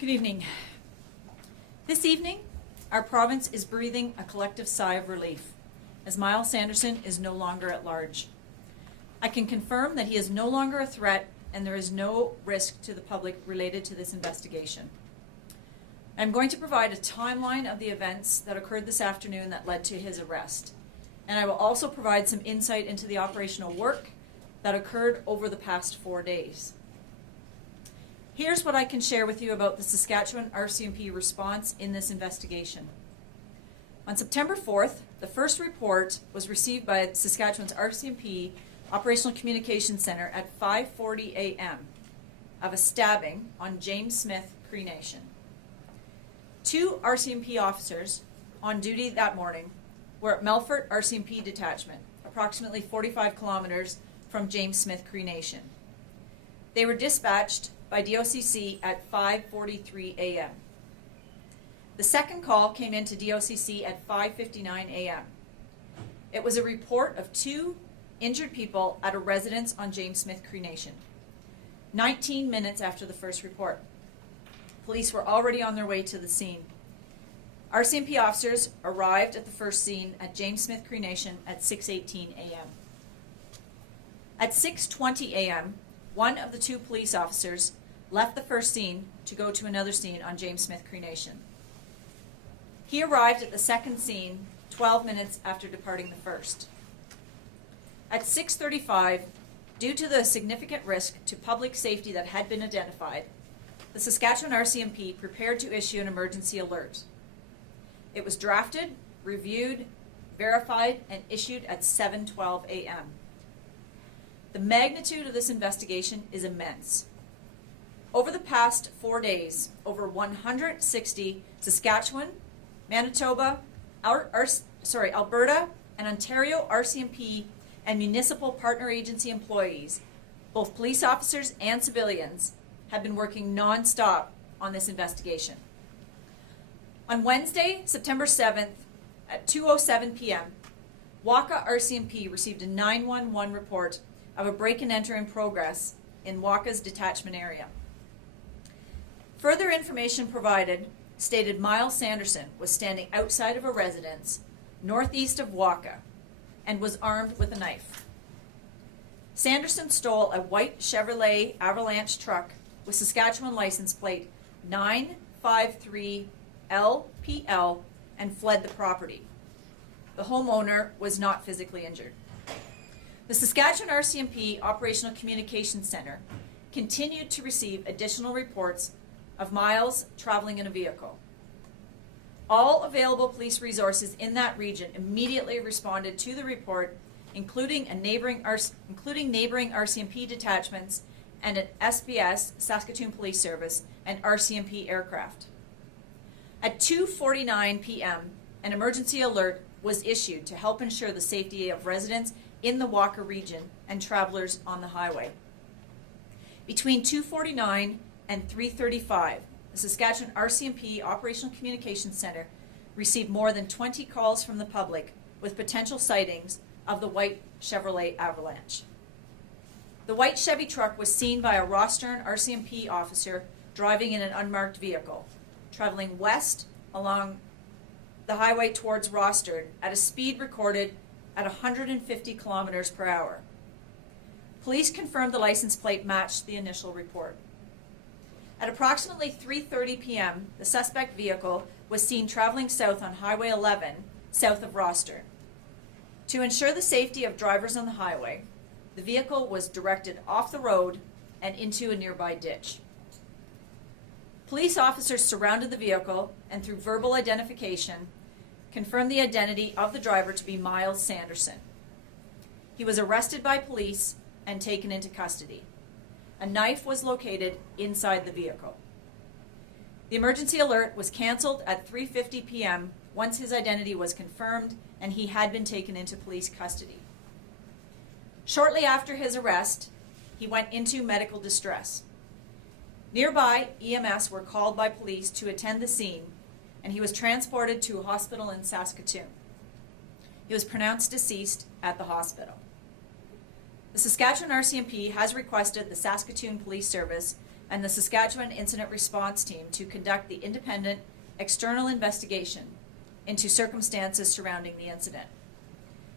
Good evening. This evening, our province is breathing a collective sigh of relief as Myles Sanderson is no longer at large. I can confirm that he is no longer a threat and there is no risk to the public related to this investigation. I'm going to provide a timeline of the events that occurred this afternoon that led to his arrest. And I will also provide some insight into the operational work that occurred over the past 4 days. Here's what I can share with you about the Saskatchewan RCMP response in this investigation. On September 4th, the first report was received by Saskatchewan's RCMP Operational Communications Center at 5:40 a.m. of a stabbing on James Smith Cree Nation. 2 RCMP officers on duty that morning were at Melfort RCMP detachment, approximately 45 kilometers from James Smith Cree Nation. They were dispatched by DOCC at 5:43 a.m. The second call came into DOCC at 5:59 a.m. It was a report of 2 injured people at a residence on James Smith Cree Nation. 19 minutes after the first report, police were already on their way to the scene. RCMP officers arrived at the first scene at James Smith Cree Nation at 6:18 a.m. At 6:20 a.m., one of the 2 police officers left the first scene to go to another scene on James Smith Cree Nation. He arrived at the second scene 12 minutes after departing the first. At 6:35, due to the significant risk to public safety that had been identified, the Saskatchewan RCMP prepared to issue an emergency alert. It was drafted, reviewed, verified, and issued at 7:12 a.m. The magnitude of this investigation is immense. Over the past 4 days, over 160 Saskatchewan, Manitoba, Alberta, and Ontario RCMP and municipal partner agency employees, both police officers and civilians, have been working non-stop on this investigation. On Wednesday, September 7th, at 2:07 p.m., Waka RCMP received a 911 report of a break-and-enter in progress in Waka's detachment area. Further information provided stated Myles Sanderson was standing outside of a residence northeast of Waka and was armed with a knife. Sanderson stole a white Chevrolet Avalanche truck with Saskatchewan license plate 953LPL and fled the property. The homeowner was not physically injured. The Saskatchewan RCMP Operational Communications Center continued to receive additional reports of Myles traveling in a vehicle. All available police resources in that region immediately responded to the report, including neighboring RCMP detachments and an SBS, Saskatoon Police Service, and RCMP aircraft. At 2:49 p.m., an emergency alert was issued to help ensure the safety of residents in the Waka region and travelers on the highway. Between 2:49 and 3:35, the Saskatchewan RCMP Operational Communications Center received more than 20 calls from the public with potential sightings of the white Chevrolet Avalanche. The white Chevy truck was seen by a Rostern RCMP officer driving in an unmarked vehicle, traveling west along the highway towards Rostern at a speed recorded at 150 kilometers per hour. Police confirmed the license plate matched the initial report. At approximately 3:30 p.m., the suspect vehicle was seen traveling south on Highway 11, south of Rostern. To ensure the safety of drivers on the highway, the vehicle was directed off the road and into a nearby ditch. Police officers surrounded the vehicle and, through verbal identification, confirmed the identity of the driver to be Myles Sanderson. He was arrested by police and taken into custody. A knife was located inside the vehicle. The emergency alert was canceled at 3:50 p.m. once his identity was confirmed and he had been taken into police custody. Shortly after his arrest, he went into medical distress. Nearby, EMS were called by police to attend the scene, and he was transported to a hospital in Saskatoon. He was pronounced deceased at the hospital. The Saskatchewan RCMP has requested the Saskatoon Police Service and the Saskatchewan Incident Response Team to conduct the independent external investigation into circumstances surrounding the incident.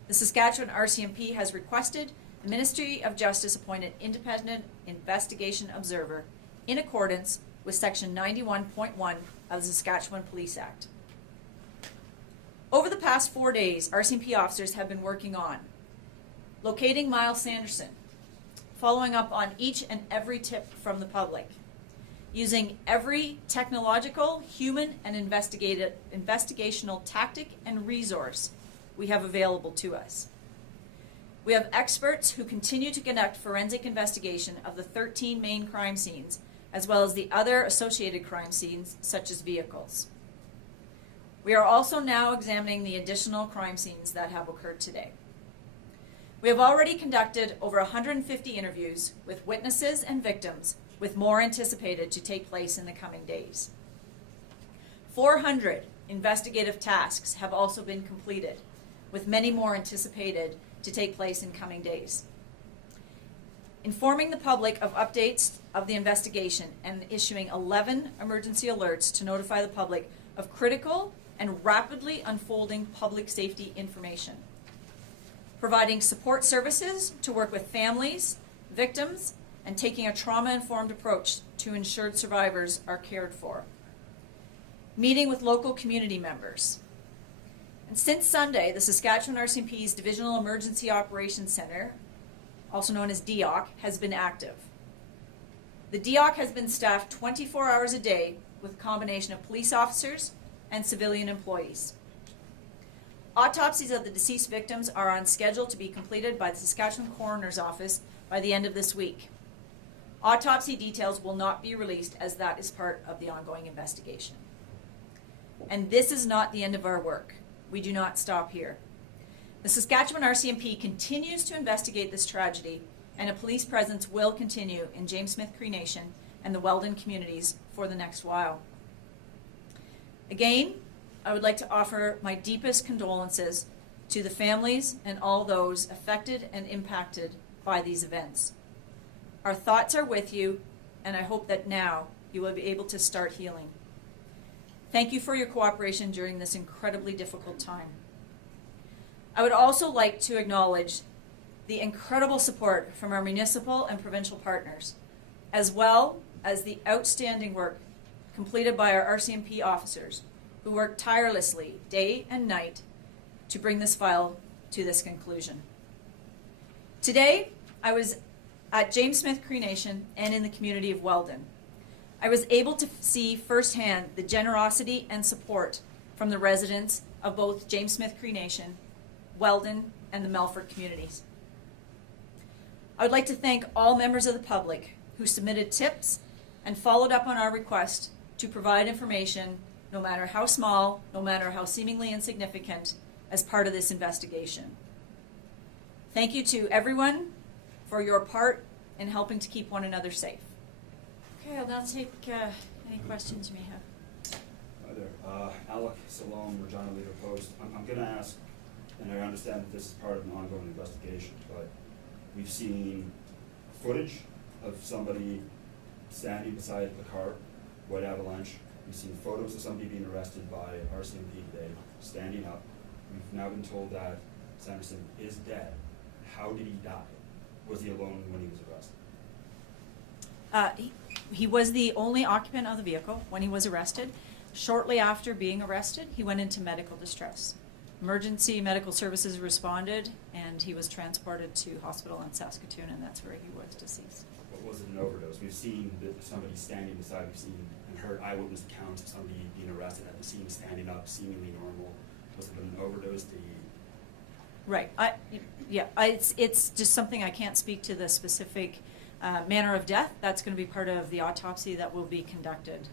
The Saskatchewan RCMP has requested the Ministry of Justice appoint an independent investigation observer in accordance with Section 91.1 of the Saskatchewan Police Act. Over the past 4 days, RCMP officers have been working on locating Miles Sanderson, following up on each and every tip from the public, using every technological, human, and investigational tactic and resource we have available to us. We have experts who continue to conduct forensic investigation of the 13 main crime scenes, as well as the other associated crime scenes, such as vehicles. We are also now examining the additional crime scenes that have occurred today. We have already conducted over 150 interviews with witnesses and victims, with more anticipated to take place in the coming days. 400 investigative tasks have also been completed, with many more anticipated to take place in coming days. Informing the public of updates of the investigation and issuing 11 emergency alerts to notify the public of critical and rapidly unfolding public safety information. Providing support services to work with families, victims, and taking a trauma-informed approach to ensure survivors are cared for. Meeting with local community members. And since Sunday, the Saskatchewan RCMP's Divisional Emergency Operations Center, also known as DEOC, has been active. The DEOC has been staffed 24 hours a day with a combination of police officers and civilian employees. Autopsies of the deceased victims are on schedule to be completed by the Saskatchewan Coroner's Office by the end of this week. Autopsy details will not be released, as that is part of the ongoing investigation. And this is not the end of our work. We do not stop here. The Saskatchewan RCMP continues to investigate this tragedy, and a police presence will continue in James Smith Cree Nation and the Weldon communities for the next while. Again, I would like to offer my deepest condolences to the families and all those affected and impacted by these events. Our thoughts are with you, and I hope that now you will be able to start healing. Thank you for your cooperation during this incredibly difficult time. I would also like to acknowledge the incredible support from our municipal and provincial partners, as well as the outstanding work completed by our RCMP officers, who worked tirelessly day and night to bring this file to this conclusion. Today, I was at James Smith Cree Nation and in the community of Weldon. I was able to see firsthand the generosity and support from the residents of both James Smith Cree Nation, Weldon, and the Melfort communities. I would like to thank all members of the public who submitted tips and followed up on our request to provide information, no matter how small, no matter how seemingly insignificant, as part of this investigation. Thank you to everyone for your part in helping to keep one another safe. Okay, I'll now take any questions you may have. Hi there. Alec Salome, Regina Leader Post. I'm going to ask, and I understand that this is part of an ongoing investigation, but we've seen footage of somebody standing beside the car, White Avalanche. We've seen photos of somebody being arrested by RCMP today, standing up. We've now been told that Sanderson is dead. How did he die? Was he alone when he was arrested? He was the only occupant of the vehicle when he was arrested. Shortly after being arrested, he went into medical distress. Emergency medical services responded, and he was transported to hospital in Saskatoon, and that's where he was deceased. What was it, an overdose? We've seen somebody standing beside, we've seen and heard eyewitness accounts of somebody being arrested at the scene, standing up, seemingly normal. Was it an overdose? Did he... Right. It's just something I can't speak to the specific manner of death. That's going to be part of the autopsy that will be conducted.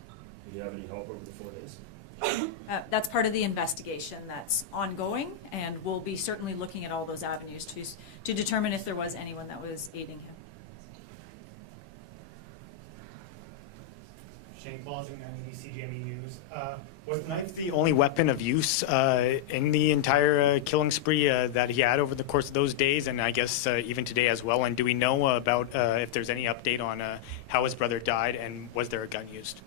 Did you have any help over the 4 days? That's part of the investigation that's ongoing, and we'll be certainly looking at all those avenues to determine if there was anyone that was aiding him. Shane Clausing, CGME News. Was the knife the only weapon of use in the entire killing spree that he had over the course of those days, and I guess even today as well? And do we know about if there's any update on how his brother died, and was there a gun used?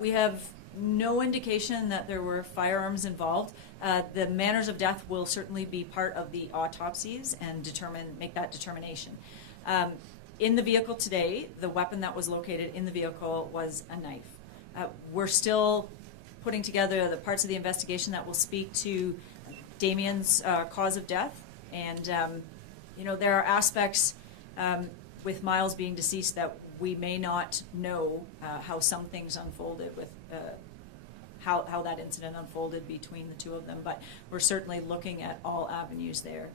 We have no indication that there were firearms involved. The manners of death will certainly be part of the autopsies and make that determination. In the vehicle today, the weapon that was located in the vehicle was a knife. We're still putting together the parts of the investigation that will speak to Damien's cause of death. And, there are aspects with Miles being deceased that we may not know how some things unfolded with how that incident unfolded between the two of them. But we're certainly looking at all avenues there.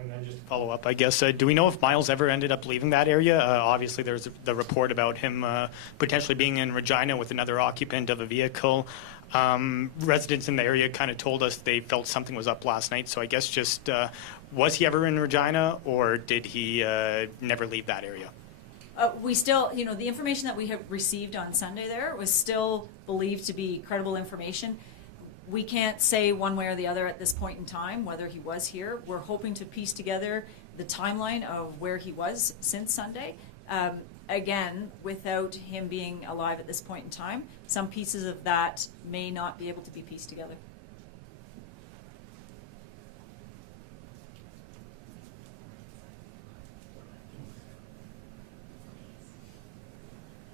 And then just to follow up, I guess, do we know if Miles ever ended up leaving that area? Obviously, there's the report about him potentially being in Regina with another occupant of a vehicle. Residents in the area kind of told us they felt something was up last night. So I guess just, was he ever in Regina, or did he never leave that area? We still, the information that we have received on Sunday there was still believed to be credible information. We can't say one way or the other at this point in time whether he was here. We're hoping to piece together the timeline of where he was since Sunday. Again, without him being alive at this point in time, some pieces of that may not be able to be pieced together.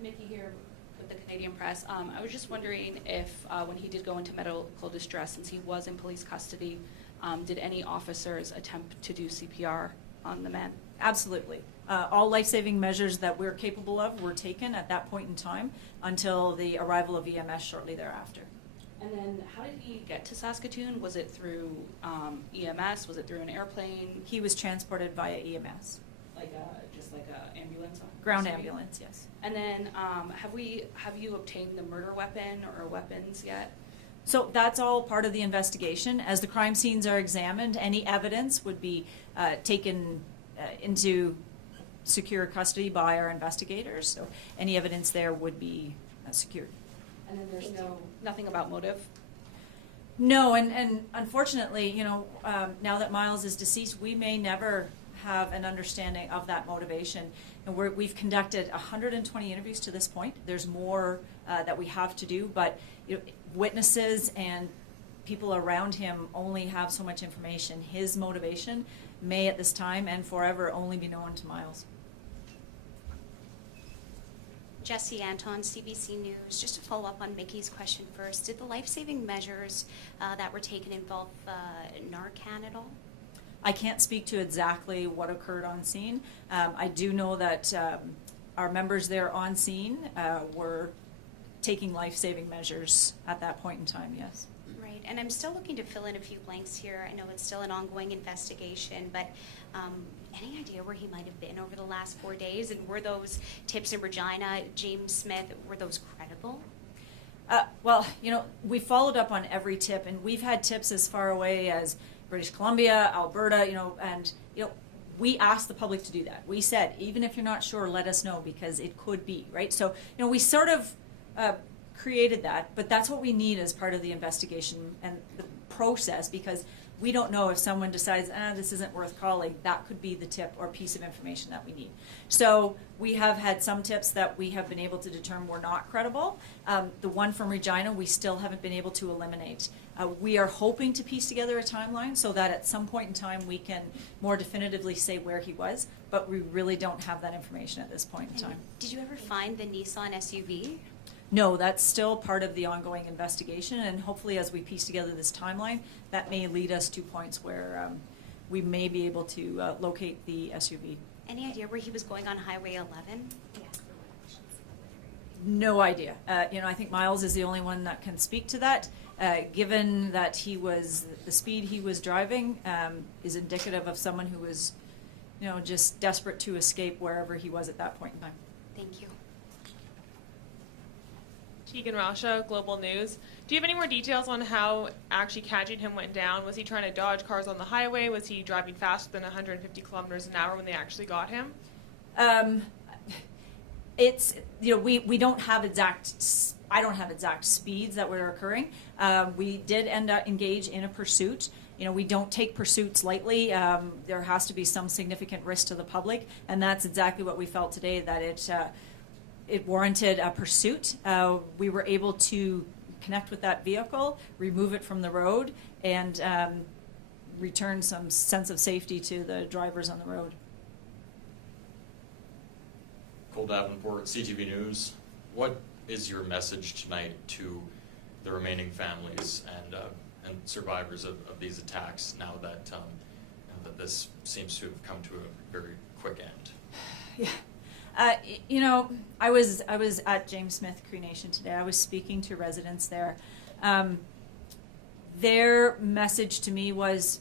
Mickey here with the Canadian Press. I was just wondering if when he did go into medical distress, since he was in police custody, did any officers attempt to do CPR on the man? Absolutely. All life-saving measures that we're capable of were taken at that point in time until the arrival of EMS shortly thereafter. And then how did he get to Saskatoon? Was it through EMS? Was it through an airplane? He was transported via EMS. Just like a ambulance? Ground ambulance, yes. And then have you obtained the murder weapon or weapons yet? So that's all part of the investigation. As the crime scenes are examined, any evidence would be taken into secure custody by our investigators. So any evidence there would be secured. And then there's nothing about motive? No, and unfortunately, now that Miles is deceased, we may never have an understanding of that motivation. And we've conducted 120 interviews to this point. There's more that we have to do, but witnesses and people around him only have so much information. His motivation may at this time and forever only be known to Miles. Jesse Anton, CBC News. Just to follow up on Mickey's question first, did the life-saving measures that were taken involve Narcan at all? I can't speak to exactly what occurred on scene. I do know that our members there on scene were taking life-saving measures at that point in time, yes. Right, and I'm still looking to fill in a few blanks here. I know it's still an ongoing investigation, but any idea where he might have been over the last 4 days? And were those tips in Regina, James Smith, were those credible? Well, we followed up on every tip, and we've had tips as far away as British Columbia, Alberta, and we asked the public to do that. We said, even if you're not sure, let us know, because it could be, right? So, we sort of created that, but that's what we need as part of the investigation and the process, because we don't know if someone decides, this isn't worth calling. That could be the tip or piece of information that we need. So we have had some tips that we have been able to determine were not credible. The one from Regina, we still haven't been able to eliminate. We are hoping to piece together a timeline so that at some point in time we can more definitively say where he was, but we really don't have that information at this point in time. Did you ever find the Nissan SUV? No, that's still part of the ongoing investigation, and hopefully as we piece together this timeline, that may lead us to points where we may be able to locate the SUV. Any idea where he was going on Highway 11? Yeah. No idea. I think Miles is the only one that can speak to that. Given that the speed he was driving is indicative of someone who was, just desperate to escape wherever he was at that point in time. Thank you. Tegan Rasha, Global News. Do you have any more details on how actually catching him went down? Was he trying to dodge cars on the highway? Was he driving faster than 150 kilometers an hour when they actually got him? It's, we don't have I don't have exact speeds that were occurring. We did end up engage in a pursuit. We don't take pursuits lightly. There has to be some significant risk to the public, and that's exactly what we felt today, that it warranted a pursuit. We were able to connect with that vehicle, remove it from the road, and return some sense of safety to the drivers on the road. Cole Davenport, CTV News. What is your message tonight to the remaining families and survivors of these attacks now that that this seems to have come to a very quick end? Yeah. I was at James Smith Cree Nation today. I was speaking to residents there. Their message to me was,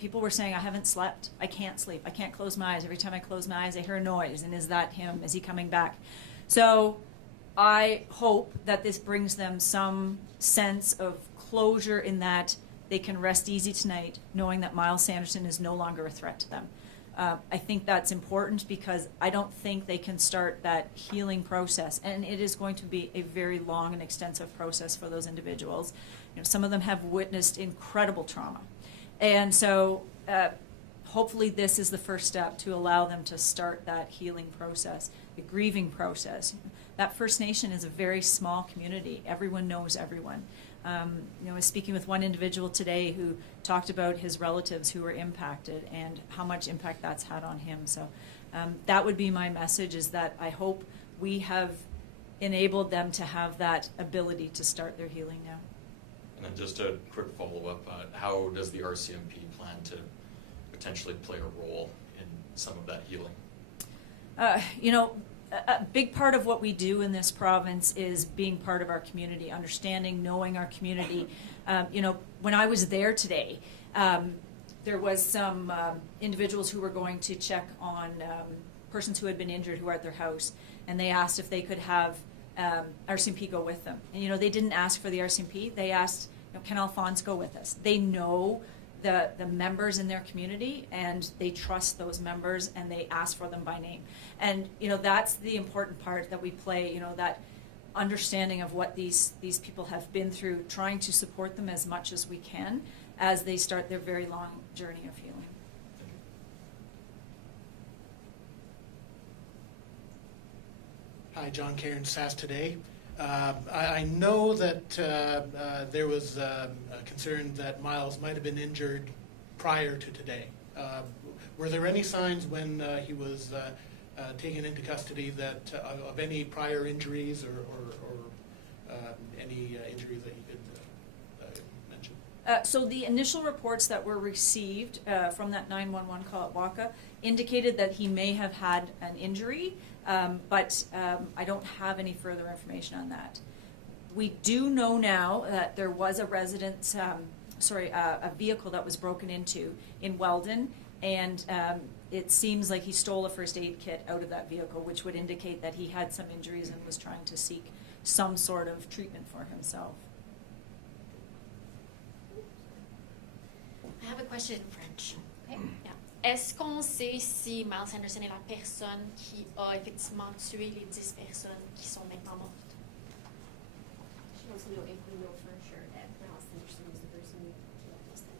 people were saying, I haven't slept. I can't sleep. I can't close my eyes. Every time I close my eyes, I hear a noise. And is that him? Is he coming back? So I hope that this brings them some sense of closure, in that they can rest easy tonight knowing that Miles Sanderson is no longer a threat to them. I think that's important, because I don't think they can start that healing process, and it is going to be a very long and extensive process for those individuals. Some of them have witnessed incredible trauma, and so hopefully this is the first step to allow them to start that healing process, the grieving process. That First Nation is a very small community. Everyone knows everyone. I was speaking with one individual today who talked about his relatives who were impacted and how much impact that's had on him. So that would be my message, is that I hope we have enabled them to have that ability to start their healing now. And then just a quick follow-up, how does the RCMP plan to potentially play a role in some of that healing? A big part of what we do in this province is being part of our community, understanding, knowing our community. When I was there today, there was some individuals who were going to check on persons who had been injured who were at their house, and they asked if they could have RCMP go with them. And they didn't ask for the RCMP; they asked, can Alphonse go with us? They know the members in their community, and they trust those members, and they ask for them by name. And that's the important part that we play, that understanding of what these people have been through, trying to support them as much as we can as they start their very long journey of healing. Hi, John Cairns, SAS Today. I know that there was a concern that Miles might have been injured prior to today. Were there any signs when he was taken into custody that of any prior injuries or any injuries that you could mention? So the initial reports that were received from that 911 call at Waka indicated that he may have had an injury, but I don't have any further information on that. We do know now that there was a residence, a vehicle that was broken into in Weldon, and it seems like he stole a first aid kit out of that vehicle, which would indicate that he had some injuries and was trying to seek some sort of treatment for himself. I have a question in French. Okay. Yeah. Est-ce qu'on sait si Miles Sanderson est la personne qui a effectivement tué les 10 personnes qui sont maintenant mortes? She wants to know if we know for sure that Miles Sanderson was the person who killed those 10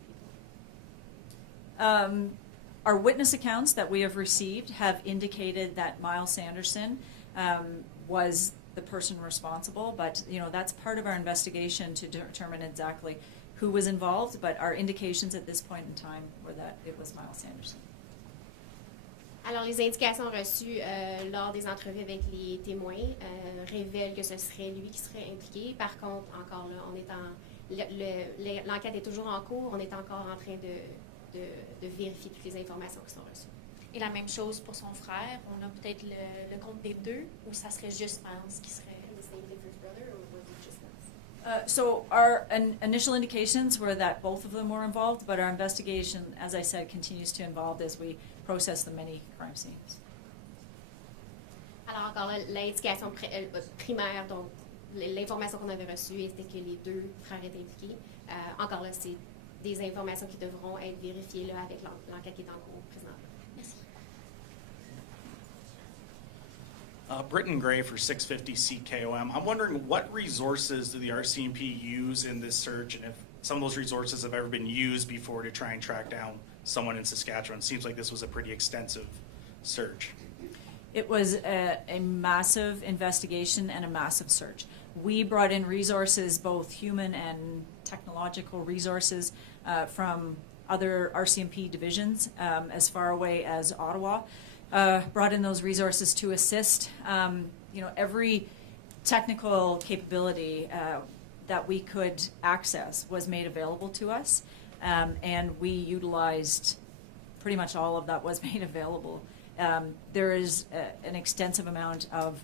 people. Our witness accounts that we have received have indicated that Miles Sanderson was the person responsible, but that's part of our investigation to determine exactly who was involved, but our indications at this point in time were that it was Miles Sanderson. Alors, les indications reçues lors des entrevues avec les témoins révèlent que ce serait lui qui serait impliqué. Par contre, encore là, l'enquête est toujours en cours. On est encore en train de vérifier toutes les informations qui sont reçues. Et la même chose pour son frère. On a peut-être le compte des deux, ou ça serait juste Miles qui serait... The same thing for his brother, or was it just Miles? So our initial indications were that both of them were involved, but our investigation, as I said, continues to involve as we process the many crime scenes. Alors encore là, l'indication primaire, donc l'information qu'on avait reçue était que les deux frères étaient impliqués. Encore là, c'est des informations qui devront être vérifiées là, avec l'enquête qui est en cours présentement. Merci. Britton Gray for 650 CKOM. I'm wondering what resources do the RCMP use in this search, and if some of those resources have ever been used before to try and track down someone in Saskatchewan. It seems like this was a pretty extensive search. It was a massive investigation and a massive search. We brought in resources, both human and technological resources, from other RCMP divisions as far away as Ottawa. Brought in those resources to assist. Every technical capability that we could access was made available to us, and we utilized pretty much all of that was made available. There is an extensive amount of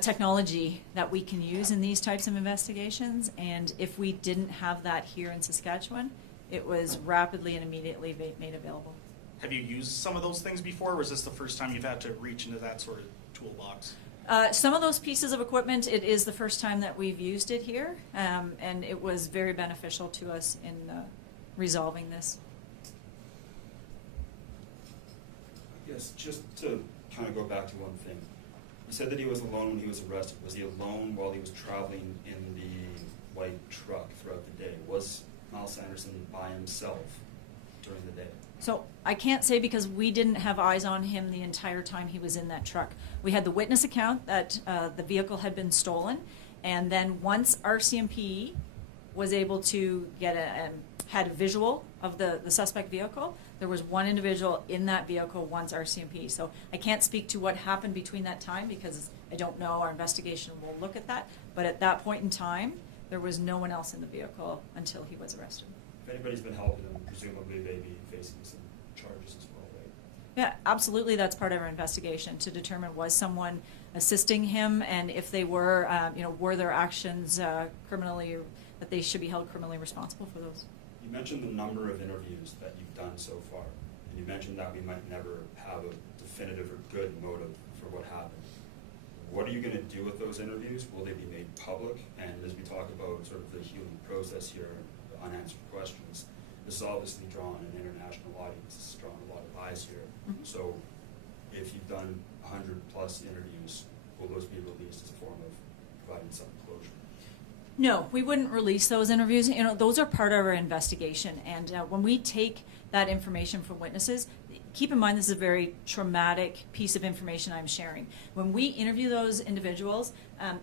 technology that we can use in these types of investigations, and if we didn't have that here in Saskatchewan, it was rapidly and immediately made available. Have you used some of those things before, or is this the first time you've had to reach into that sort of toolbox? Some of those pieces of equipment, it is the first time that we've used it here, and it was very beneficial to us in resolving this. I guess just to kind of go back to one thing. You said that he was alone when he was arrested. Was he alone while he was traveling in the white truck throughout the day? Was Myles Sanderson by himself during the day? So I can't say because we didn't have eyes on him the entire time he was in that truck. We had the witness account that the vehicle had been stolen, and then once RCMP was able to get had a visual of the suspect vehicle, there was one individual in that vehicle once RCMP. So I can't speak to what happened between that time because I don't know. Our investigation will look at that. But at that point in time, there was no one else in the vehicle until he was arrested. If anybody's been helping him, presumably they'd be facing some charges as well, right? Yeah, absolutely. That's part of our investigation to determine was someone assisting him, and if they were, were their actions criminally, that they should be held criminally responsible for those. You mentioned the number of interviews that you've done so far, and you mentioned that we might never have a definitive or good motive for what happened. What are you going to do with those interviews? Will they be made public? And as we talk about sort of the healing process here, the unanswered questions, this has obviously drawn an international audience. It's drawn a lot of eyes here. Mm-hmm. So if you've done 100+ interviews, will those be released as a form of providing some closure? No, we wouldn't release those interviews. Those are part of our investigation. And when we take that information from witnesses, keep in mind this is a very traumatic piece of information I'm sharing. When we interview those individuals,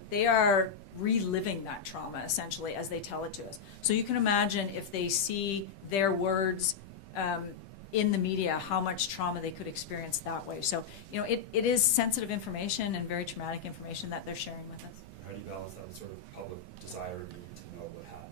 they are reliving that trauma essentially as they tell it to us. So you can imagine if they see their words in the media, how much trauma they could experience that way. So, it is sensitive information and very traumatic information that they're sharing with us. How do you balance that sort of public desire to know what happened?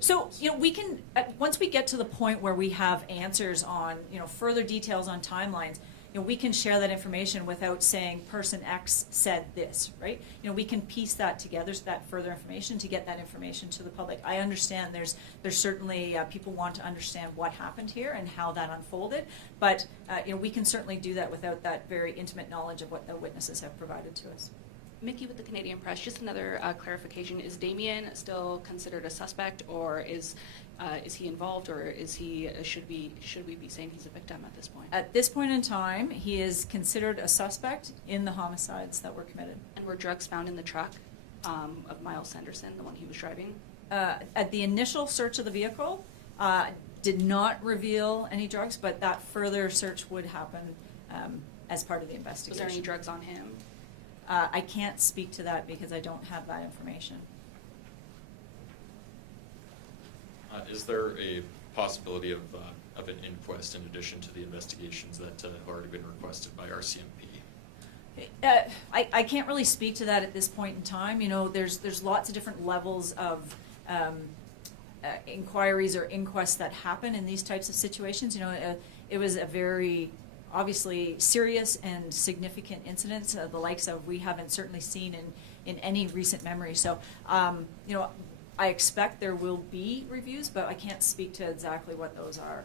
So, we can, once we get to the point where we have answers on, further details on timelines, we can share that information without saying person X said this, right? We can piece that together, that further information to get that information to the public. I understand there's certainly people want to understand what happened here and how that unfolded, but we can certainly do that without that very intimate knowledge of what the witnesses have provided to us. Mickey with the Canadian Press, just another clarification. Is Damien still considered a suspect, or is he involved, or should we be saying he's a victim at this point? At this point in time, he is considered a suspect in the homicides that were committed. And were drugs found in the truck of Myles Sanderson, the one he was driving? At the initial search of the vehicle, did not reveal any drugs, but that further search would happen as part of the investigation. Was there any drugs on him? I can't speak to that because I don't have that information. Is there a possibility of an inquest in addition to the investigations that have already been requested by RCMP? I can't really speak to that at this point in time. There's lots of different levels of inquiries or inquests that happen in these types of situations. It was a very obviously serious and significant incidents, the likes of we haven't certainly seen in any recent memory. So, I expect there will be reviews, but I can't speak to exactly what those are.